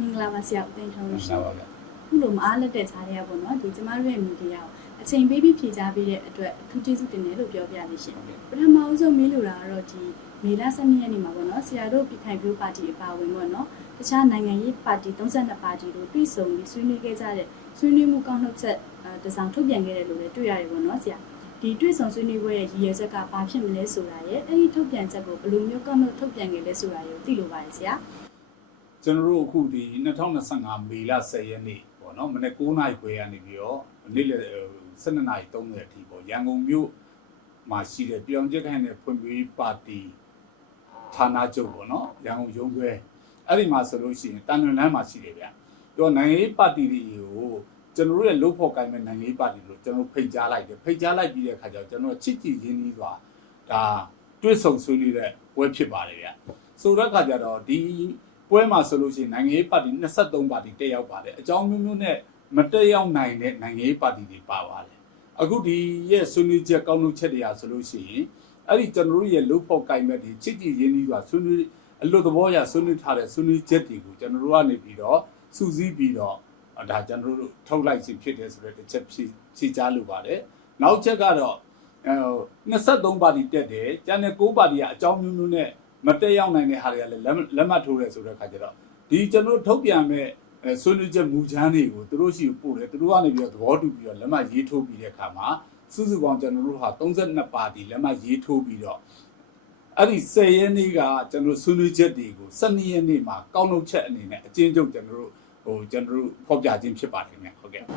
မင်္ဂလာပါဆရာဦးသိန်းထုံးမှန်ရှင်ပါဗျာခုလိုမအားလက်တဲ့ဈာတွေကပေါ့နော်ဒီကျမတို့ရဲ့မီဒီယာကိုအချိန်ပေးပြီးဖြေကြားပေးတဲ့အတွက်အထူးကျေးဇူးတင်တယ်လို့ပြောပြရရှင်ဟုတ်ကဲ့ပထမအဆုံးမေးလိုတာကတော့ဒီမေလ12ရက်နေ့မှာပေါ့နော်ဆရာတို့ပြည်ခိုင်ပြိုးပါတီအပါအဝင်ပေါ့နော်တခြားနိုင်ငံရေးပါတီ32ပါတီတို့တွိဆုံပြီးဆွေးနွေးခဲ့ကြတဲ့ဆွေးနွေးမှုကောင်းနှုတ်ချက်အဲတစ်စောင်ထုတ်ပြန်ခဲ့တယ်လို့လည်းတွေ့ရတယ်ပေါ့နော်ဆရာဒီတွိဆုံဆွေးနွေးပွဲရဲ့ရည်ရွယ်ချက်ကဘာဖြစ်မလဲဆိုတာရဲ့အဲ့ဒီထုတ်ပြန်ချက်ကိုဘယ်လိုမျိုးကောင်းနှုတ်ထုတ်ပြန်ခဲ့လဲဆိုတာကိုသိလိုပါတယ်ဆရာ ကျွန်တော်တို့အခုဒီ2025မေလ10ရက်နေ့ပေါ့နော်မနေ့9နာရီခွဲကနေပြီးတော့နေ့လယ်12နာရီ30အထိပေါ့ရန်ကုန်မြို့မှာရှိတဲ့ပြောင်ကျက်ခိုင်တဲ့ဖွံ့ဖြိုးရေးပါတီဌာနချုပ်ပေါ့နော်ရန်ကုန်ရုံးခွဲအဲ့ဒီမှာဆိုလို့ရှိရင်တန်လွန်လမ်းမှာရှိတယ်ဗျ။တော့နိုင်ငံရေးပါတီတွေကိုကျွန်တော်တို့ရဲ့လုပ်ဖို့ကိုင်းမဲ့နိုင်ငံရေးပါတီတို့ကျွန်တော်တို့ဖိတ်ကြားလိုက်တယ်ဖိတ်ကြားလိုက်ပြီးတဲ့အခါကျတော့ကျွန်တော်တို့ချစ်ကြည်ရင်းနှီးစွာဒါတွဲဆုံဆွေးနွေးတဲ့ပွဲဖြစ်ပါတယ်ဗျ။ဆိုတော့အခါကျတော့ဒီ ပွဲမှာဆိုလို့ရှိရင်နိုင်ငံရေးပါတီ23ပါတီတက်ရောက်ပါတယ်အကြောင်းမျိုးမျိုးနဲ့မတက်ရောက်နိုင်တဲ့နိုင်ငံရေးပါတီတွေပါပါတယ်အခုဒီရဲ့ဆွေးနွေးချက်ကောင်းလို့ချက်တရားဆိုလို့ရှိရင်အဲ့ဒီကျွန်တော်တို့ရဲ့လုတ်ဖို့ကင်မဲ့ဒီချစ်ကြည်ရင်းနှီးစွာဆွေးနွေးအလွတ်သဘောရဆွေးနွေးထားတဲ့ဆွေးနွေးချက်တွေကိုကျွန်တော်တို့ကနေပြီးတော့စူးစီးပြီးတော့ဒါကျွန်တော်တို့ထုတ်လိုက်ခြင်းဖြစ်တယ်ဆိုတဲ့တစ်ချက်ဖြည့်ဖြည့်ကြားလိုပါတယ်နောက်ချက်ကတော့အဲ23ပါတီတက်တယ်ကျန်တဲ့9ပါတီကအကြောင်းမျိုးမျိုးနဲ့ မတက်ရောက်နိုင်တဲ့ဟာတွေကလည်းလက်လက်မှတ်ထိုးရဲဆိုတဲ့ခါကျတော့ဒီကျွန်တော်တို့ထုတ်ပြန်မဲ့အဲဆွေးနွေးချက်မူချမ်းတွေကိုသူတို့ရှိကိုပို့တယ်သူတို့ကနေပြီးတော့သဘောတူပြီးတော့လက်မှတ်ရေးထိုးပြီးတဲ့အခါမှာစုစုပေါင်းကျွန်တော်တို့ဟာ32ပါတီလက်မှတ်ရေးထိုးပြီးတော့အဲ့ဒီ10ရက်နေ့ကကျွန်တော်တို့ဆွေးနွေးချက်တွေကို12ရက်နေ့မှာကောက်နှုတ်ချက်အနေနဲ့အချင်းချုပ်ကျွန်တော်တို့ဟိုကျွန်တော်တို့ဖော်ပြခြင်းဖြစ်ပါတယ်ခင်ဗျဟုတ်ကဲ့ဟုတ်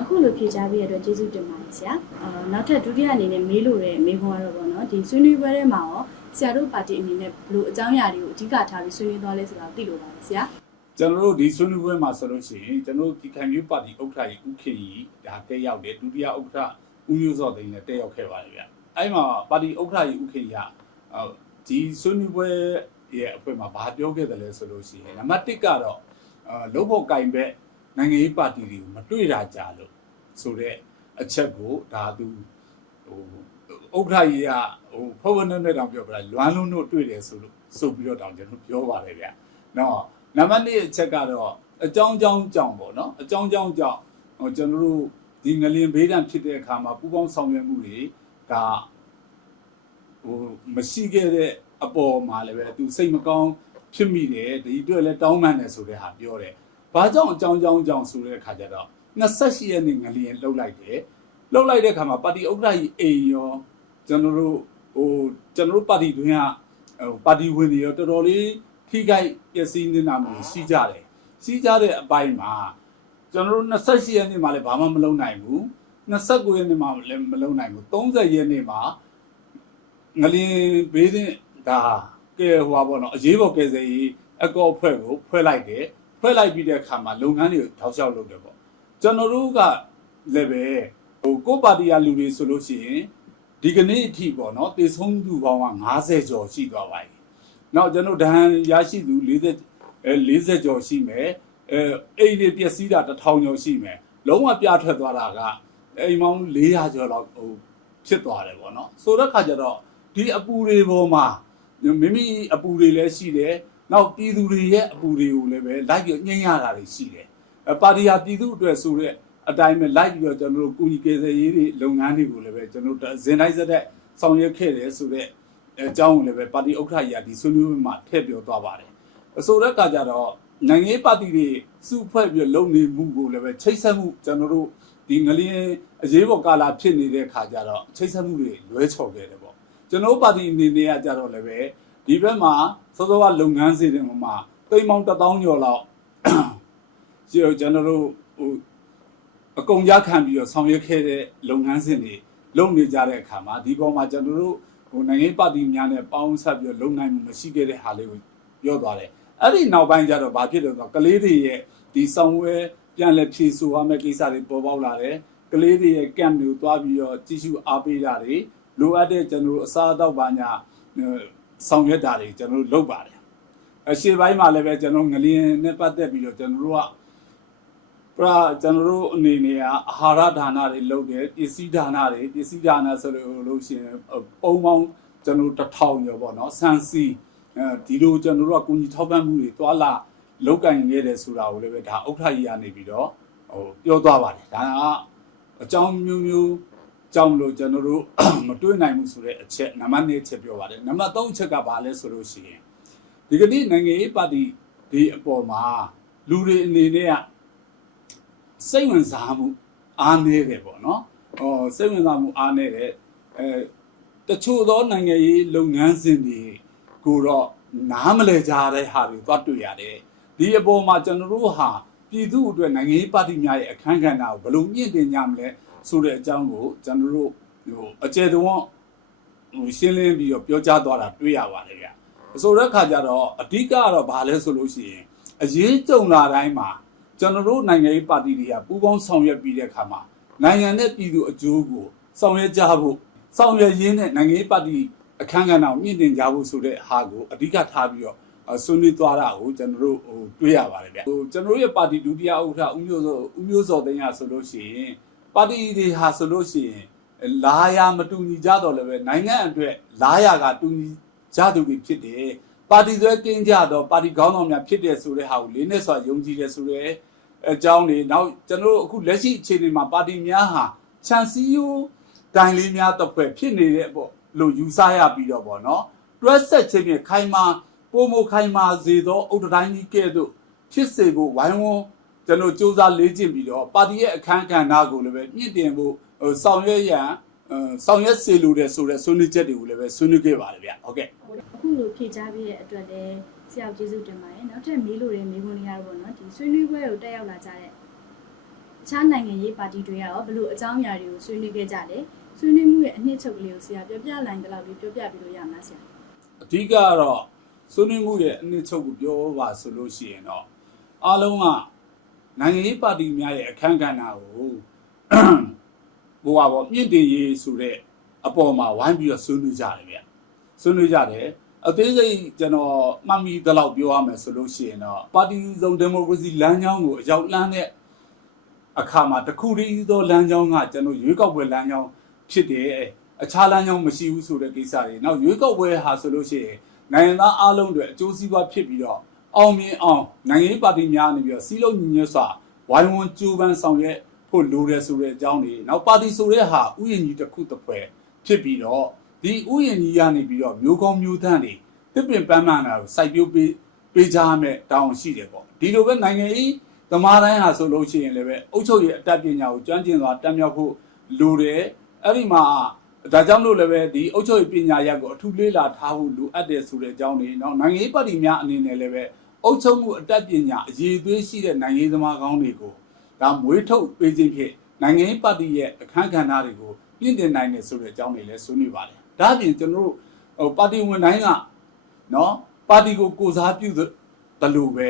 အခုလိုဖြေကြားပေးရတဲ့အတွက်ကျေးဇူးတင်ပါတယ်ဆရာအာနောက်ထပ်ဒုတိယအနေနဲ့မေးလို့တဲ့မေးခွန်းကတော့ပေါ့နော်ဒီဆွေးနွေးပွဲထဲမှာရော ဆရာတို့ပါတီအနေနဲ့ဘယ်လိုအကြောင်းအရာတွေကိုအဓိကထားပြီးဆွေးနွေးသွားလဲဆိုတာကိုသိလို့ပါတယ်ဆရာကျွန်တော်တို့ဒီဆွေးနွေးပွဲမှာဆိုလို့ရှိရင်ကျွန်တော်တို့ဒီခံမျိုးပါတီဥက္ကဋ္ဌကြီးဦးခင်ကြီးဒါတက်ရောက်တယ်ဒုတိယဥက္ကဋ္ဌဦးမျိုးစောသိန်းလည်းတက်ရောက်ခဲ့ပါတယ်ဗျအဲ့မှာပါတီဥက္ကဋ္ဌကြီးဦးခင်ကြီးကဟိုဒီဆွေးနွေးပွဲရဲ့အဖွဲ့မှာဘာပြောခဲ့တယ်လဲဆိုလို့ရှိရင်နံပါတ်1ကတော့အာလုံးဖို့ကင်ဘက်နိုင်ငံရေးပါတီတွေကိုမတွေ့တာကြလို့ဆိုတော့အချက်ကိုဒါသူဟို ဥက္ကဋ္ဌကြီးကဟိုဖုန်းနဲ့နဲ့တောင်ပြောပြတာလွမ်းလုံးတို့တွေ့တယ်ဆိုလို့ဆိုပြီးတော့တောင်ကျွန်တော်ပြောပါတယ်ဗျနော်နံပါတ်1အချက်ကတော့အကြောင်းကြောင်းကြောင်းပေါ့နော်အကြောင်းကြောင်းကြောင်းဟိုကျွန်တော်တို့ဒီငလင်ဘေးဒဏ်ဖြစ်တဲ့အခါမှာပူပေါင်းဆောင်ရွက်မှုတွေကဟိုမရှိခဲ့တဲ့အပေါ်မှာလည်းပဲသူစိတ်မကောင်းဖြစ်မိတယ်ဒီအတွက်လည်းတောင်းပန်တယ်ဆိုတဲ့ဟာပြောတယ်။ဘာကြောင့်အကြောင်းကြောင်းကြောင်းဆိုတဲ့အခါကျတော့28ရက်နေ့ငလျင်လှုပ်လိုက်တယ်။လှုပ်လိုက်တဲ့အခါမှာပါတီဥက္ကဋ္ဌကြီးအိမ်ရော ကျွန်တော်တို့ဟိုကျွန်တော်တို့ပါတီတွင်ကဟိုပါတီဝင်တွေရောတော်တော်လေးထိခိုက်ပျက်စီးနေတာမျိုးရှိကြတယ်။ရှိကြတဲ့အပိုင်းမှာကျွန်တော်တို့28ရက်နေ့မှာလည်းဘာမှမလုပ်နိုင်ဘူး။29ရက်နေ့မှာလည်းမလုပ်နိုင်ဘူး။30ရက်နေ့မှာငလင်ဘေးတဲ့ဒါကဲဟိုပါဘောနော်အရေးပေါ်ကယ်ဆယ်ရေးအကောဖွဲ့ကိုဖွဲ့လိုက်တယ်ဖွဲ့လိုက်ပြီးတဲ့အခါမှာလုပ်ငန်းတွေကိုထောက်လျှောက်လုပ်တယ်ပေါ့ကျွန်တော်တို့ကလည်းပဲဟိုကိုယ့်ပါတီကလူတွေဆိုလို့ရှိရင် ဒီကနေ့အထိပေါ့နော်တေဆုံးသူပေါင်းက90ကျော်ရှိသွားပါပြီနောက်ကျွန်တော်ဒဟန်ရရှိသူ40အဲ40ကျော်ရှိမယ်အဲအိမ်တွေပျက်စီးတာ1000ကျော်ရှိမယ်လုံးဝပြထွက်သွားတာကအိမ်ပေါင်း400ကျော်လောက်ဟိုဖြစ်သွားတယ်ပေါ့နော်ဆိုတော့ခါကျတော့ဒီအပူတွေပေါ်မှာမိမိအပူတွေလည်းရှိတယ်။နောက်ပြည်သူတွေရဲ့အပူတွေကိုလည်းပဲလိုက်ပြီးညှိရတာတွေရှိတယ်။အပါတီဟာပြည်သူအတွက်ဆိုတဲ့ အတိုင်းပဲလိုက်ပြီးတော့ကျွန်တော်တို့ကုညီကေစရေးတွေလုပ်ငန်းတွေကိုလည်းပဲကျွန်တော်တို့ဇင်တိုင်းစတဲ့ဆောင်ရွက်ခဲ့တယ်ဆိုတဲ့အကြောင်းကိုလည်းပဲပါတီဥက္ကဋ္ဌကြီးကဒီဆွေးနွေးပွဲမှာထည့်ပြောသွားပါတယ်။အဆိုတဲ့အခါကျတော့နိုင်ငံရေးပါတီတွေစုဖွဲ့ပြီးလုံနေမှုကိုလည်းပဲချိတ်ဆက်မှုကျွန်တော်တို့ဒီငလင်းအရေးပေါ်ကာလဖြစ်နေတဲ့အခါကျတော့ချိတ်ဆက်မှုတွေလွဲချော်ခဲ့တယ်ပေါ့ကျွန်တော်ပါတီအနေနဲ့ကကြတော့လည်းပဲဒီဘက်မှာစောစောကလုပ်ငန်းစီတွေမှာတိမ်ပေါင်း1000ကျော်လောက်ရှိတော့ကျွန်တော်တို့ဟို အကုန်ရခံပြီးတော့ဆောင်ရွက်ခဲ့တဲ့လုပ်ငန်းစဉ်တွေလုပ်နေကြတဲ့အခါမှာဒီပေါ်မှာကျွန်တော်တို့ဟိုနိုင်ငံရေးပါတီများနဲ့ပေါင်းဆက်ပြီးတော့လုပ်နိုင်မှုမရှိခဲ့တဲ့ဟာလေးကိုပြောသွားတယ်အဲ့ဒီနောက်ပိုင်းကျတော့ဘာဖြစ်လဲဆိုတော့ကလေးတွေရဲ့ဒီဆောင်ဝဲပြန်လဲဖြည့်ဆို့ရမယ့်ကိစ္စတွေပေါ်ပေါက်လာတယ်ကလေးတွေရဲ့ camp တွေကိုတွားပြီးတော့ကြည့်ရှုအားပေးတာတွေလိုအပ်တဲ့ကျွန်တော်တို့အစားအသောက်ပါညာဟိုဆောင်ရွက်တာတွေကျွန်တော်တို့လုပ်ပါတယ်အရှိပိုင်းမှာလည်းပဲကျွန်တော်ငလျင်နဲ့ပတ်သက်ပြီးတော့ကျွန်တော်တို့က ပရာကျွန်တော်တို့အနေနဲ့ကအာဟာရဒါနတွေလုပ်တယ်ပစ္စည်းဒါနတွေပစ္စည်းဒါနဆိုလို့လို့ရှိရင်ပုံပေါင်းကျွန်တော်တို့တစ်ထောင်ကျော်ပေါ့နော်ဆန်စီအဲဒီလိုကျွန်တော်တို့ကကုညီထောက်ပံ့မှုတွေတွာလာလောက်ကင်ခဲ့တယ်ဆိုတာကိုလည်းပဲဒါဥက္ခကြီးကနေပြီးတော့ဟိုပြောသွားပါတယ်ဒါကအကြောင်းမျိုးမျိုးကြောင့်မလို့ကျွန်တော်တို့မတွေးနိုင်ဘူးဆိုတဲ့အချက်နံပါတ်1ချက်ပြောပါတယ်နံပါတ်3ချက်ကဘာလဲဆိုလို့ရှိရင်ဒီကနေ့နိုင်ငံရေးပါတီဒီအပေါ်မှာလူတွေအနေနဲ့က စိတ်ဝင်စားမှုအားနည်းတယ်ပေါ့နော်ဟောစိတ်ဝင်စားမှုအားနည်းတယ်အဲတချို့သောနိုင်ငံရေးလုပ်ငန်းစဉ်တွေကိုတော့နားမလည်ကြတဲ့ဟာတွေသွားတွေ့ရတယ်ဒီအပေါ်မှာကျွန်တော်တို့ဟာပြည်သူအတွက်နိုင်ငံရေးပါတီများရဲ့အခမ်းကဏ္ဍကိုဘယ်လိုမြင့်တင်ကြမလဲဆိုတဲ့အကြောင်းကိုကျွန်တော်တို့ဟိုအကျယ်တုံးဟိုရှင်းလင်းပြီးတော့ပြောကြားသွားတာတွေ့ရပါတယ်ဗျဆိုတဲ့အခါကျတော့အဓိကကတော့ဘာလဲဆိုလို့ရှိရင်အရေးကြုံလာတိုင်းမှာ ကျွန်တော်တို့နိုင်ငံရေးပါတီတွေကပူးပေါင်းဆောင်ရွက်ပြီးတဲ့အခါမှာနိုင်ငံနဲ့ပြည်သူအကျိုးကိုဆောင်ရွက်ကြဖို့ဆောင်ရွက်ရင်းနဲ့နိုင်ငံရေးပါတီအခမ်းကဏ္ဍကိုမြင့်တင်ကြဖို့ဆိုတဲ့ဟာကိုအဓိကထားပြီးတော့အဲဆွေးနွေးသွားတာကိုကျွန်တော်တို့ဟိုတွေ့ရပါတယ်ဗျဟိုကျွန်တော်တို့ရဲ့ပါတီဒုတိယဥက္ကဋ္ဌဦးမျိုးစောဦးမျိုးစောသိန်းရဆိုလို့ရှိရင်ပါတီတွေဟာဆိုလို့ရှိရင်လာရမတူညီကြတော့လည်းပဲနိုင်ငံအတွက်လာရကတူညီကြသူတွေဖြစ်တယ် ပါတီဆွဲကင်းကြတော့ပါတီခေါင်းဆောင်များဖြစ်တယ်ဆိုတဲ့ဟာကိုလေးနဲ့စွာယုံကြည်တယ်ဆိုတဲ့အကြောင်းတွေနောက်ကျွန်တော်တို့အခုလက်ရှိအခြေအနေမှာပါတီများဟာခြံစည်းရိုးတိုင်လေးများတစ်ဖွဲ့ဖြစ်နေတဲ့ပေါ့လို့ယူဆရပြီးတော့ပေါ့နော်တွဲဆက်ခြင်းဖြင့်ခိုင်မာပုံမခိုင်မာစေသောအုတ်တတိုင်းကြီးကဲ့သို့ဖြစ်စေဖို့ဝိုင်းဝန်းကျွန်တော်စူးစမ်းလေ့ကျင့်ပြီးတော့ပါတီရဲ့အခမ်းကဏ္ဍကိုလည်းပဲမြင့်တင်ဖို့ဟိုဆောင်ရွက်ရန်အဲဆောင်ရွက်စေလိုတဲ့ဆိုတဲ့ဆွေးနွေးချက်တွေကိုလည်းပဲဆွေးနွေးခဲ့ပါတယ်ဗျဟုတ်ကဲ့အခု လိုဖြေကြားပေးတဲ့အတွက်လည်းဆရာကျေးဇူးတင်ပါတယ်နောက်ထပ်မေးလို့တဲ့မေးခွန်းတွေကတော့ပေါ့နော်ဒီဆွေးနွေးပွဲကိုတက်ရောက်လာကြတဲ့အခြားနိုင်ငံရေးပါတီတွေရောဘလို့အကြောင်းအရာတွေကိုဆွေးနွေးခဲ့ကြတယ်ဆွေးနွေးမှုရဲ့အနှစ်ချုပ်ကလေးကိုဆရာပြောပြလိုက်တဲ့လောက်လေးပြောပြပြီးလို့ရမှာဆရာအဓိကကတော့ဆွေးနွေးမှုရဲ့အနှစ်ချုပ်ကိုပြောပါဆိုလို့ရှိရင်တော့အားလုံးကနိုင်ငံရေးပါတီများရဲ့အခမ်းကဏ္ဍကိုဘိုးပါပေါ့မြင့်တင်ရေးဆိုတဲ့အပေါ်မှာဝိုင်းပြီးတော့ဆွေးနွေးကြတယ်ဗျဆွေးနွေးကြတယ် အသေးစိတ်ကျွန်တော်မှတ်မိသလောက်ပြောရမယ်ဆိုလို့ရှိရင်တော့ပါတီစုံဒီမိုကရေစီလမ်းကြောင်းကိုအရောက်လမ်းတဲ့အခါမှာတစ်ခုတည်းသောလမ်းကြောင်းကကျွန်တော်ရွေးကောက်ပွဲလမ်းကြောင်းဖြစ်တယ်အခြားလမ်းကြောင်းမရှိဘူးဆိုတဲ့ကိစ္စတွေနောက်ရွေးကောက်ပွဲဟာဆိုလို့ရှိရင်နိုင်ငံသားအားလုံးတွေအကျိုးစီးပွားဖြစ်ပြီးတော့အောင်မြင်အောင်နိုင်ငံရေးပါတီများနေပြီးတော့စီးလုံးညီညွတ်စွာဝိုင်းဝန်းကြိုးပမ်းဆောင်ရွက်ဖို့လိုတယ်ဆိုတဲ့အကြောင်းတွေနောက်ပါတီဆိုတဲ့ဟာဥယျာဉ်ကြီးတစ်ခုတစ်ဖွဲ့ဖြစ်ပြီးတော့ ဒီဥယျာဉ်ကြီးကနေပြီးတော့မျိုးကောင်းမျိုးသန့်တွေတစ်ပင်ပန်းပန်းတာကိုစိုက်ပျိုးပေးပေးကြရမယ်တောင်းရှိတယ်ပေါ့ဒီလိုပဲနိုင်ငံရေးသမားတိုင်းဟာဆိုလို့ရှိရင်လည်းပဲအုပ်ချုပ်ရေးအတတ်ပညာကိုကျွမ်းကျင်စွာတက်မြောက်ဖို့လိုတယ်အဲ့ဒီမှာဒါကြောင့်လို့လည်းပဲဒီအုပ်ချုပ်ရေးပညာရပ်ကိုအထူးလေးလာထားဖို့လိုအပ်တယ်ဆိုတဲ့အကြောင်းတွေနောက်နိုင်ငံရေးပါတီများအနေနဲ့လည်းပဲအုပ်ချုပ်မှုအတတ်ပညာအရေးအသွေးရှိတဲ့နိုင်ငံရေးသမားကောင်းတွေကိုဒါမွေးထုတ်ပေးခြင်းဖြင့်နိုင်ငံရေးပါတီရဲ့အခမ်းကဏ္ဍတွေကိုပြင့်တင်နိုင်တယ်ဆိုတဲ့အကြောင်းတွေလည်းဆွေးနွေးပါတယ် ဒါအပြင်ကျွန်တော်တို့ဟိုပါတီဝင်တိုင်းကနော်ပါတီကိုကိုစားပြုတယ်လို့ပဲ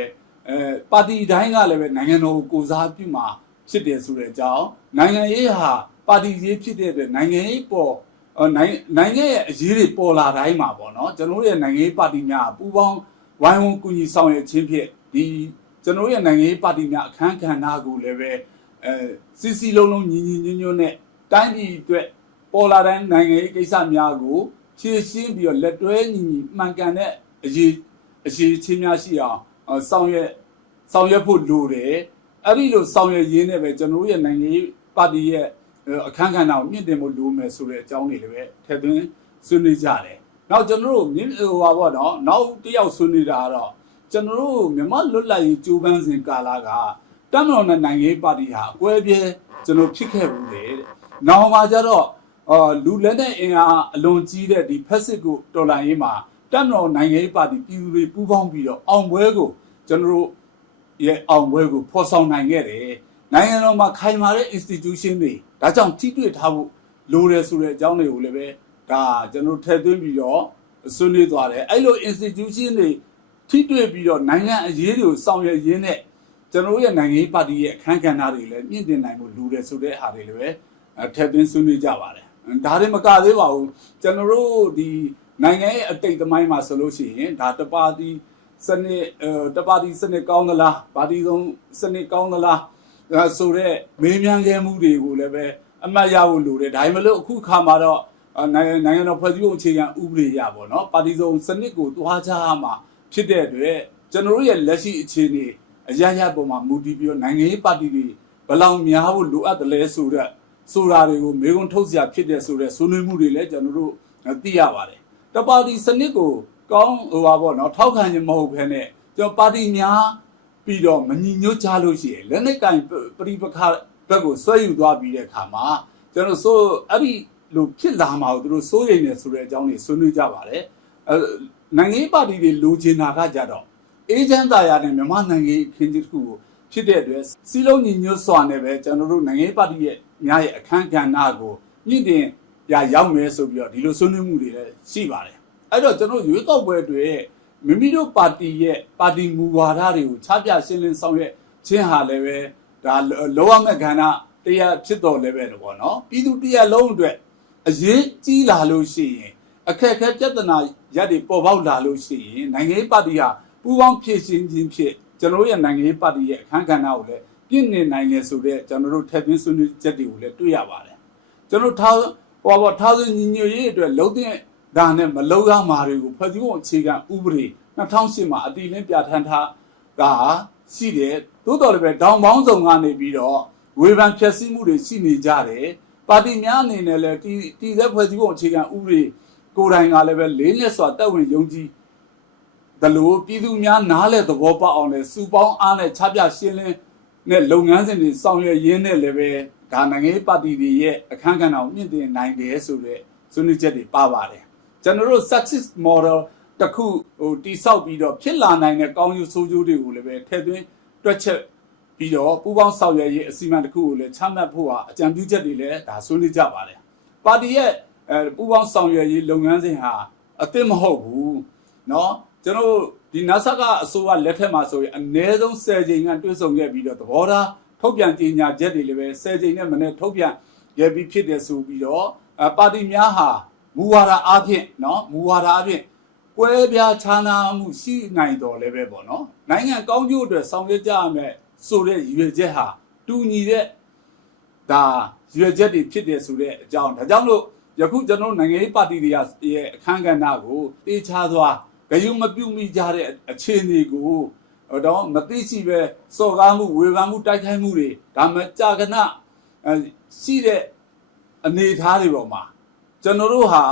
အဲပါတီတိုင်းကလည်းပဲနိုင်ငံတော်ကိုကိုစားပြုမှာဖြစ်တယ်ဆိုတဲ့အကြောင်းနိုင်ငံရေးဟာပါတီရေးဖြစ်တဲ့အတွက်နိုင်ငံရေးပေါ်အော်နိုင်နိုင်ငံရဲ့အရေးတွေပေါ်လာတိုင်းမှာပေါ့နော်ကျွန်တော်တို့ရဲ့နိုင်ငံရေးပါတီများပူးပေါင်းဝိုင်းဝန်းကူညီဆောင်ရွက်ခြင်းဖြင့်ဒီကျွန်တော်တို့ရဲ့နိုင်ငံရေးပါတီများအခမ်းကဏ္ဍကိုလည်းပဲအဲစီစီလုံးလုံးညီညီညွတ်ညွတ်နဲ့တိုင်းပြည်အတွက် ပေါ်လာတဲ့နိုင်ငံရေးကိစ္စများကိုဖြည့်ရှင်းပြီးတော့လက်တွဲညီညီမှန်ကန်တဲ့အရေးအရေးချင်းများရှိအောင်အော်ဆောင်ရွက်ဆောင်ရွက်ဖို့လိုတယ်အဲ့ဒီလိုဆောင်ရွက်ရင်းနဲ့ပဲကျွန်တော်တို့ရဲ့နိုင်ငံရေးပါတီရဲ့အခန်းကဏ္ဍကိုမြင့်တင်ဖို့လိုမယ်ဆိုတဲ့အကြောင်းတွေလည်းပဲထည့်သွင်းဆွေးနွေးကြတယ်။နောက်ကျွန်တော်တို့မြင့်ဟိုပါပေါ့နော်။နောက်တစ်ယောက်ဆွေးနွေးတာကတော့ကျွန်တော်တို့မြန်မာလွတ်လပ်ရေးကြိုးပမ်းစဉ်ကာလကတမတော်နဲ့နိုင်ငံရေးပါတီဟာအကွဲပြဲကျွန်တော်ဖြစ်ခဲ့ဘူးလေတဲ့။နောက်မှာကျတော့ အာလူလက်နဲ့အင်အားအလွန်ကြီးတဲ့ဒီဖက်စစ်ကိုတော်လှန်ရေးမှာတမတော်နိုင်ငံရေးပါတီပြည်သူတွေပူးပေါင်းပြီးတော့အောင်ပွဲကိုကျွန်တော်တို့ရဲ့အောင်ပွဲကိုဖော်ဆောင်နိုင်ခဲ့တယ်။နိုင်ငံတော်မှာခိုင်မာတဲ့ institution တွေဒါကြောင့်ထိတွေ့ထားဖို့လိုတယ်ဆိုတဲ့အကြောင်းတွေကိုလည်းပဲဒါကျွန်တော်ထည့်သွင်းပြီးတော့ဆွေးနွေးသွားတယ်အဲ့လို institution တွေထိတွေ့ပြီးတော့နိုင်ငံအရေးတွေကိုဆောင်ရွက်ရင်းနဲ့ကျွန်တော်ရဲ့နိုင်ငံရေးပါတီရဲ့အခမ်းကဏ္ဍတွေလည်းမြင့်တင်နိုင်ဖို့လိုတယ်ဆိုတဲ့အားတွေလည်းပဲထည့်သွင်းဆွေးနွေးကြပါတယ် ဒါတွေမကသေးပါဘူးကျွန်တော်တို့ဒီနိုင်ငံရဲ့အတိတ်သမိုင်းမှာဆိုလို့ရှိရင်ဒါတပါတီစနစ်တပါတီစနစ်ကောင်းသလားပါတီဆုံးစနစ်ကောင်းသလားဆိုတော့မေးမြန်းခဲ့မှုတွေကိုလည်းပဲအမှတ်ရဖို့လိုတယ်ဒါမှမဟုတ်အခုခါမှာတော့နိုင်ငံတော်ဖွဲ့စည်းပုံအခြေခံဥပဒေရပါတော့ပါတီဆုံးစနစ်ကိုတွားချမှာဖြစ်တဲ့အတွက်ကျွန်တော်တို့ရဲ့လက်ရှိအခြေအနေအရရပုံမှာမူတည်ပြီးတော့နိုင်ငံရေးပါတီတွေဘလောက်များဖို့လိုအပ်တယ်လဲဆိုတော့ ဆိုတာတွေကိုမေခွန်းထုတ်စရာဖြစ်တဲ့ဆိုတော့ဆွေးနွေးမှုတွေလည်းကျွန်တော်တို့သိရပါတယ်တပါတီစနစ်ကိုကောင်းဟိုပါပေါ့နော်ထောက်ခံခြင်းမဟုတ်ဘဲနဲ့ကျွန်တော်ပါတီများပြီးတော့မညီညွတ်ကြလို့ရှိရင်လက်နက်ကင်ပရိပခဘက်ကိုဆွဲယူသွားပြီးတဲ့အခါမှာကျွန်တော်ဆိုအဲ့ဒီလိုဖြစ်လာမှာကိုသူတို့စိုးရိမ်နေဆိုတဲ့အကြောင်းတွေဆွေးနွေးကြပါတယ်အဲနိုင်ငံရေးပါတီတွေလိုချင်တာကကြတော့အေဂျင့်တာယာနဲ့မြန်မာနိုင်ငံရေးအခင်းကြီးတစ်ခုကို ဖြစ်တဲ့အတွက်စီလုံးညီညွတ်စွာနဲ့ပဲကျွန်တော်တို့နိုင်ငံရေးပါတီရဲ့များရဲ့အခမ်းကဏ္ဍကိုမြင့်တင်ပြရောက်မယ်ဆိုပြီးတော့ဒီလိုဆွေးနွေးမှုတွေလည်းရှိပါတယ်အဲ့တော့ကျွန်တော်ရွေးကောက်ပွဲတွေမိမိတို့ပါတီရဲ့ပါတီမူဝါဒတွေကိုချပြရှင်းလင်းဆောင်ရွက်ခြင်းဟာလည်းပဲဒါလောရမဲ့ကဏ္ဍတရားဖြစ်တော်လည်းပဲလို့ပေါ့နော်ပြည်သူတရားလုံးအတွက်အရေးကြီးလာလို့ရှိရင်အခက်အခဲပြဿနာရက်တွေပေါ်ပေါက်လာလို့ရှိရင်နိုင်ငံရေးပါတီဟာပူးပေါင်းဖြည့်ရှင်ခြင်းဖြစ် ကျွန်တော်တို့ရဲ့နိုင်ငံရေးပါတီရဲ့အခမ်းကဏ္ဍကိုလည်းပြည့်နေနိုင်လေဆိုတော့ကျွန်တော်တို့ထပ်သွင်းဆွေးနွေးချက်တွေကိုလည်းတွေ့ရပါတယ်ကျွန်တော်ထားဟောပေါ့ထားစဉ်ညီညွတ်ရေးအတွက်လုံးတဲ့ဒါနဲ့မလုံရမှာတွေကိုဖွဲ့စည်းပုံအခြေခံဥပဒေ2008မှာအတည်လင်းပြဋ္ဌာန်းထားတာရှိတယ်သို့တော်လည်းပဲတောင်ပေါင်းစုံကနေပြီးတော့ဝေဖန်ဖျက်ဆီးမှုတွေရှိနေကြတယ်ပါတီများအနေနဲ့လည်းတီတီသက်ဖွဲ့စည်းပုံအခြေခံဥပဒေကိုယ်တိုင်ကလည်းပဲလေးလက်စွာတက်ဝင်ယုံကြည် ဒလို့ပြည်သူများနားလဲသဘောပေါက်အောင်လဲစူပေါင်းအားနဲ့ချပြရှင်းလင်းနဲ့လုပ်ငန်းစဉ်တွေဆောင်ရွက်ရင်းနဲ့လည်းပဲဒါနိုင်ငံရေးပါတီတွေရဲ့အခမ်းကဏ္ဍကိုမြင့်တင်နိုင်တယ်ဆိုတဲ့ဆွေးနွေးချက်တွေပါပါတယ်ကျွန်တော်တို့ success model တစ်ခုဟိုတိဆောက်ပြီးတော့ဖြစ်လာနိုင်တဲ့ကောင်းကျိုးဆိုးကျိုးတွေကိုလည်းပဲထည့်သွင်းတွက်ချက်ပြီးတော့ပူးပေါင်းဆောင်ရွက်ရေးအစီအမံတစ်ခုကိုလည်းချမှတ်ဖို့ဟာအကြံပြုချက်တွေလည်းဒါဆွေးနွေးကြပါတယ်ပါတီရဲ့အဲပူးပေါင်းဆောင်ရွက်ရေးလုပ်ငန်းစဉ်ဟာအသစ်မဟုတ်ဘူးเนาะ ကျွန်တော်ဒီ NASA ကအစိုးရလက်ထက်မှာဆိုရင်အနည်းဆုံး10ချိန်ကတွဲဆုံခဲ့ပြီးတော့သဘောထားထုတ်ပြန်ကြေညာချက်တွေလည်းပဲ10ချိန်နဲ့မနဲ့ထုတ်ပြန်ရပြီးဖြစ်တယ်ဆိုပြီးတော့ပါတီများဟာမူဝါဒအဖြစ်နော်မူဝါဒအဖြစ်ကွဲပြားခြားနာမှုရှိနိုင်တော်လည်းပဲပေါ့နော်နိုင်ငံကောင်းကျိုးအတွက်ဆောင်ရွက်ကြရမယ်ဆိုတဲ့ရည်ရွယ်ချက်ဟာတူညီတဲ့ဒါရည်ရွယ်ချက်တွေဖြစ်တယ်ဆိုတဲ့အကြောင်းဒါကြောင့်လို့ယခုကျွန်တော်နိုင်ငံရေးပါတီတွေရဲ့အခမ်းကဏ္ဍကိုတေချာစွာ ဂယုမပြုမိကြတဲ့အခြေအနေကိုတော့မသိရှိပဲစော်ကားမှုဝေဖန်မှုတိုက်ခိုက်မှုတွေဒါမှကြာကနရှိတဲ့အနေအထားတွေပေါ်မှာကျွန်တော်တို့ဟာ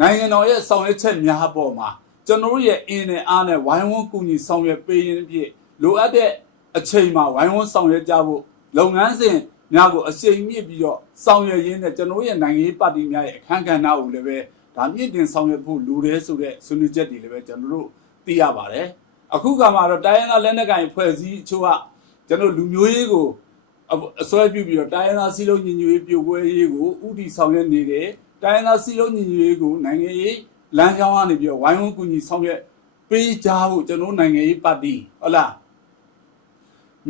နိုင်ငံတော်ရဲ့ဆောင်ရွက်ချက်များပေါ်မှာကျွန်တော်တို့ရဲ့အင်းနဲ့အားနဲ့ဝိုင်းဝန်းကူညီဆောင်ရွက်ပေးရင်းဖြင့်လိုအပ်တဲ့အချိန်မှာဝိုင်းဝန်းဆောင်ရွက်ကြဖို့လုပ်ငန်းစဉ်များကိုအရှိန်မြင့်ပြီးတော့ဆောင်ရွက်ရင်းနဲ့ကျွန်တော်တို့ရဲ့နိုင်ငံရေးပါတီများရဲ့အခမ်းကဏ္ဍကိုလည်းပဲ ဒါမြင့်တင်ဆောင်ရွက်ဖို့လိုတယ်ဆိုတဲ့ဆွေးနွေးချက်တွေလည်းပဲကျွန်တော်တို့သိရပါတယ်အခုကမှတော့တိုင်းရင်းသားလက်နက်ကိုင်ဖွဲ့စည်းအချို့ကကျွန်တော်လူမျိုးရေးကိုအစွဲပြုပြီးတော့တိုင်းရင်းသားစီးလုံးညီညွတ်ရေးပြိုကွဲရေးကိုဥတီဆောင်ရွက်နေတယ်တိုင်းရင်းသားစီးလုံးညီညွတ်ရေးကိုနိုင်ငံရေးလမ်းကြောင်းကနေပြီးတော့ဝိုင်းဝန်းကူညီဆောင်ရွက်ပေးကြဖို့ကျွန်တော်နိုင်ငံရေးပါတီဟုတ်လား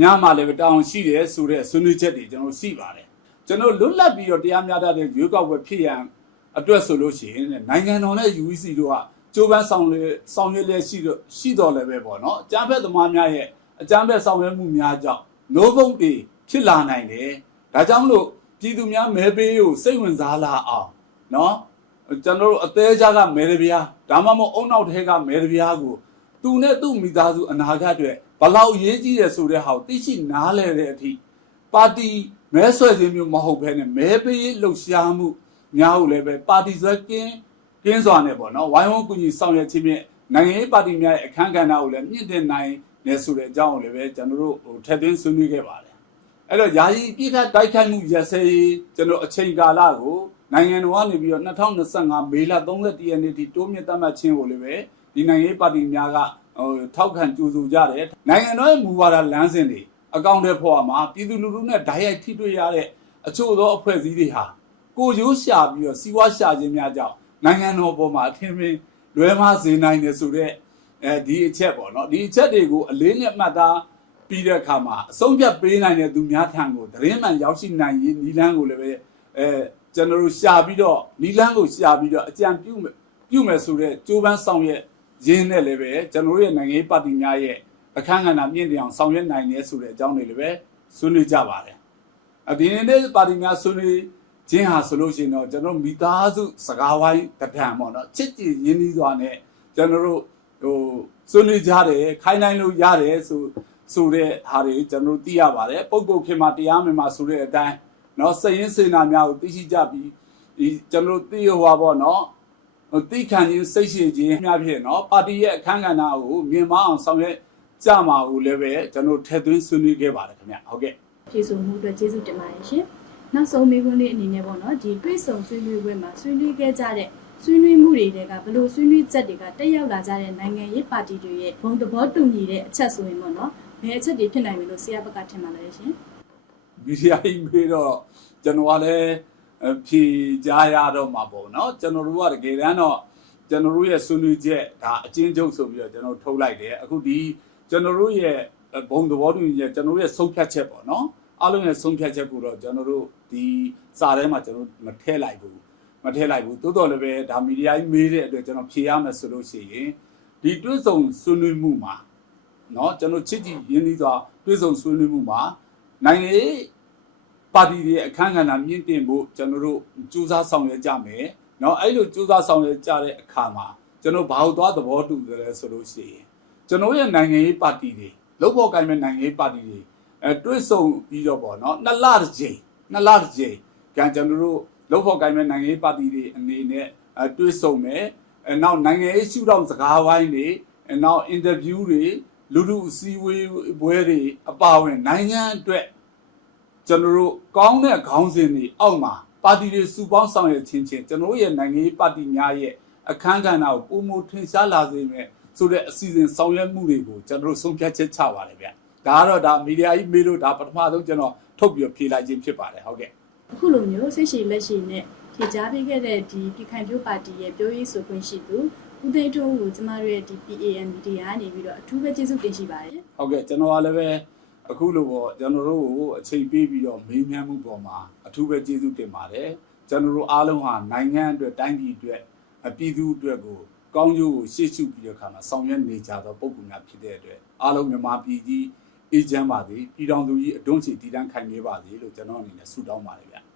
များမှလည်းတောင်းရှိတယ်ဆိုတဲ့ဆွေးနွေးချက်တွေကျွန်တော်ရှိပါတယ်ကျွန်တော်လွတ်လပ်ပြီးတော့တရားမျှတတဲ့ရွေးကောက်ပွဲဖြစ်ရန် အတွက်ဆိုလို့ရှိရင်နိုင်ငံတော်နဲ့ UEC တို့ကကြိုးပမ်းဆောင်ရွက်ဆောင်ရွက်လက်ရှိတော့ရှိတော်လည်းပဲပေါ့နော်အကြမ်းဖက်သမားများရဲ့အကြမ်းဖက်ဆောင်ရွက်မှုများကြောင့် no vote တွေဖြစ်လာနိုင်တယ်ဒါကြောင့်မလို့ပြည်သူများမဲပေးကိုစိတ်ဝင်စားလာအောင်နော်ကျွန်တော်တို့အသေးချာကမဲရပြားဒါမှမဟုတ်အုံနောက်ထဲကမဲရပြားကိုသူနဲ့သူ့မိသားစုအနာဂတ်အတွက်ဘလောက်ရေးကြီးတယ်ဆိုတဲ့ဟာကိုသိရှိနားလဲတဲ့အထိပါတီမဲဆွဲခြင်းမျိုးမဟုတ်ဘဲနဲ့မဲပေးလှုပ်ရှားမှု များကိုလည်းပဲပါတီဆွဲကင်းကင်းစွာနဲ့ပေါ့နော်ဝိုင်းဝန်းကူညီဆောင်ရွက်ခြင်းဖြင့်နိုင်ငံရေးပါတီများရဲ့အခမ်းကဏ္ဍကိုလည်းမြင့်တင်နိုင်နေဆိုတဲ့အကြောင်းကိုလည်းပဲကျွန်တော်တို့ဟိုထည့်သွင်းဆွေးနွေးခဲ့ပါတယ်အဲ့တော့ယာယီပြည့်ခတ်တိုက်ခိုက်မှုရစဲကျွန်တော်အချိန်ကာလကိုနိုင်ငံတော်ကနေပြီးတော့2025မေလ31ရက်နေ့ထိတိုးမြင့်သတ်မှတ်ခြင်းကိုလည်းပဲဒီနိုင်ငံရေးပါတီများကဟိုထောက်ခံကြိုးဆိုကြတယ်နိုင်ငံတော်ရဲ့မူဝါဒလမ်းစဉ်တွေအကောင့်တွေဖော်မှာပြည်သူလူထုနဲ့ဓာတ်ရိုက်ထိတွေ့ရတဲ့အချို့သောအဖွဲ့အစည်းတွေဟာ ကိုရိုးရှာပြီးတော့စီးပွားရှာခြင်းများကြောင့်နိုင်ငံတော်ပေါ်မှာအထင်မြင်လွဲမှားစေနိုင်တယ်ဆိုတော့အဲဒီအချက်ပေါ့နော်ဒီအချက်တွေကိုအလေးနဲ့မှတ်သားပြီးတဲ့အခါမှာအဆုံးဖြတ်ပေးနိုင်တဲ့သူများထံကိုသတင်းမှန်ရောက်ရှိနိုင်ရေးနီလန်းကိုလည်းပဲအဲကျွန်တော်တို့ရှာပြီးတော့နီလန်းကိုရှာပြီးတော့အကြံပြုမယ်ပြုမယ်ဆိုတော့ကြိုးပမ်းဆောင်ရွက်ရင်းနဲ့လည်းပဲကျွန်တော်တို့ရဲ့နိုင်ငံရေးပါတီများရဲ့အခမ်းကဏ္ဍမြင့်တင်အောင်ဆောင်ရွက်နိုင်တယ်ဆိုတဲ့အကြောင်းတွေလည်းပဲဆွေးနွေးကြပါတယ်။အဒီနေ့ပါတီများဆွေးနွေး ခြင်းဟာဆိုလို့ရှိရင်တော့ကျွန်တော်မိသားစုစကားဝိုင်းတံတန်ပေါ့နော်ချစ်ကြည်ရင်းနှီးစွာနဲ့ကျွန်တော်တို့ ဟိုဆွေးနွေးကြတယ်ခိုင်းနိုင်လို့ရတယ်ဆိုဆိုတဲ့ဟာတွေကျွန်တော်တို့သိရပါတယ်ပုပ်ပုတ်ခင်မှာတရားမင်မှာဆိုတဲ့အတိုင်းเนาะစရင်စေနာများကိုသိရှိကြပြီးဒီကျွန်တော်တို့သိရဟွာပေါ့เนาะဟိုသိခံခြင်းစိတ်ရှိခြင်းများဖြစ်เนาะပါတီရဲ့အခမ်းကဏ္ဍကိုမြင်မအောင်ဆောင်ရွက်ကြမှာကိုလည်းပဲကျွန်တော်ထည့်သွင်းဆွေးနွေးခဲ့ပါတယ်ခင်ဗျဟုတ်ကဲ့ ကျေးဇူးမှုအတွက်ကျေးဇူးတင်ပါတယ်ရှင်။ နောက်ဆုံးမေးခွန်းလေးအနေနဲ့ပေါ့နော်ဒီတွေးဆုံဆွေးနွေးပွဲမှာဆွေးနွေးခဲ့ကြတဲ့ဆွေးနွေးမှုတွေကဘလို့ဆွေးနွေးချက်တွေကတက်ရောက်လာကြတဲ့နိုင်ငံရေးပါတီတွေရဲ့ဘုံသဘောတူညီတဲ့အချက်ဆိုရင်ပေါ့နော်ဘယ်အချက်တွေဖြစ်နိုင်မလို့ဆရာဘက်ကထင်ပါလဲရှင်ဒီဆရာကြီးမေးတော့ကျွန်တော်ကလည်းဖြေကြားရတော့မှာပေါ့နော်ကျွန်တော်တို့ကတကယ်တမ်းတော့ကျွန်တော်တို့ရဲ့ဆွေးနွေးချက်ဒါအချင်းချုပ်ဆိုပြီးတော့ကျွန်တော်ထုတ်လိုက်တယ်အခုဒီကျွန်တော်တို့ရဲ့ဘုံသဘောတူညီချက်ကျွန်တော်တို့ရဲ့ဆုံးဖြတ်ချက်ပေါ့နော် အားလုံးရဲ့ဆုံးဖြတ်ချက်ကိုတော့ကျွန်တော်တို့ဒီစာထဲမှာကျွန်တော်မထည့်လိုက်ဘူးမထည့်လိုက်ဘူးတိုးတော်လည်းပဲဒါမီဒီယာကြီးမေးတဲ့အတွက်ကျွန်တော်ဖြေရမယ်ဆိုလို့ရှိရင်ဒီတွဲဆုံဆွေးနွေးမှုမှာเนาะကျွန်တော်ချစ်ကြည်ရင်းနှီးစွာတွဲဆုံဆွေးနွေးမှုမှာနိုင်ငံရေး ပါတီတွေအခမ်းကဏ္ဍမြင့်တင်ဖို့ကျွန်တော်တို့စူးစမ်းဆောင်ရွက်ကြမယ်เนาะအဲ့လိုစူးစမ်းဆောင်ရွက်ကြတဲ့အခါမှာကျွန်တော်ဘာလို့သွားသဘောတူတယ်လဲဆိုလို့ရှိရင်ကျွန်တော်ရဲ့နိုင်ငံရေးပါတီတွေလုံးပေါ်ကိုင်းမဲ့နိုင်ငံရေးပါတီတွေ အဲတွဲဆုံပြီးတော့ပေါ့နော်နှစ်လတစ်ကြိမ်နှစ်လတစ်ကြိမ်ကံကျွန်တော်တို့လုံဖို့ကိုင်းမဲ့နိုင်ငံရေးပါတီတွေအနေနဲ့အဲတွဲဆုံမယ်အဲနောက်နိုင်ငံရေးရှုထောင့်စကားဝိုင်းတွေအဲနောက်အင်တာဗျူးတွေလူလူအစည်းအဝေးပွဲတွေအပါအဝင်နိုင်ငံအတွက်ကျွန်တော်တို့ကောင်းတဲ့ခေါင်းစဉ်တွေအောက်မှာပါတီတွေစုပေါင်းဆောင်ရွက်ခြင်းချင်းကျွန်တော်ရဲ့နိုင်ငံရေးပါတီများရဲ့အခမ်းကဏ္ဍကိုပုံမထင်ရှားလာစေမယ်ဆိုတဲ့အစီအစဉ်ဆောင်ရွက်မှုတွေကိုကျွန်တော်တို့ဆုံးဖြတ်ချက်ချပါတယ်ဗျ။ ဒါကတော့ဒါမီဒီယာကြီးမေးလို့ဒါပထမဆုံးကျွန်တော်ထုတ်ပြီးဖြေလိုက်ခြင်းဖြစ်ပါတယ်ဟုတ်ကဲ့အခုလိုမျိုးစိတ်ရှိလက်ရှိနဲ့ဖြေကြားပေးခဲ့တဲ့ဒီပြည်ခိုင်ပြိုးပါတီရဲ့ပြောရေးဆိုခွင့်ရှိသူဦးသိန်းထွန်းကိုကျမတို့ရဲ့ဒီ PAM မီဒီယာကနေပြီးတော့အထူးပဲကျေးဇူးတင်ရှိပါတယ်။ဟုတ်ကဲ့ကျွန်တော်ကလည်းပဲအခုလိုပေါ့ကျွန်တော်တို့ကိုအချိန်ပေးပြီးတော့မေးမြန်းမှုပေါ်မှာအထူးပဲကျေးဇူးတင်ပါတယ်။ကျွန်တော်တို့အားလုံးဟာနိုင်ငံအတွက်တိုင်းပြည်အတွက်အပြည်သူအတွက်ကိုကောင်းကျိုးကိုရှေ့ရှုပြီးတဲ့အခါမှာဆောင်ရွက်နေကြသောပုံကူများဖြစ်တဲ့အတွက်အားလုံးမြန်မာပြည်ကြီး အေးချမ်းပါစေပြည်တော်သူကြီးအတွန်းချီတည်တံ့ခိုင်မြဲပါစေလို့ကျွန်တော်အနေနဲ့ဆုတောင်းပါတယ်ဗျ။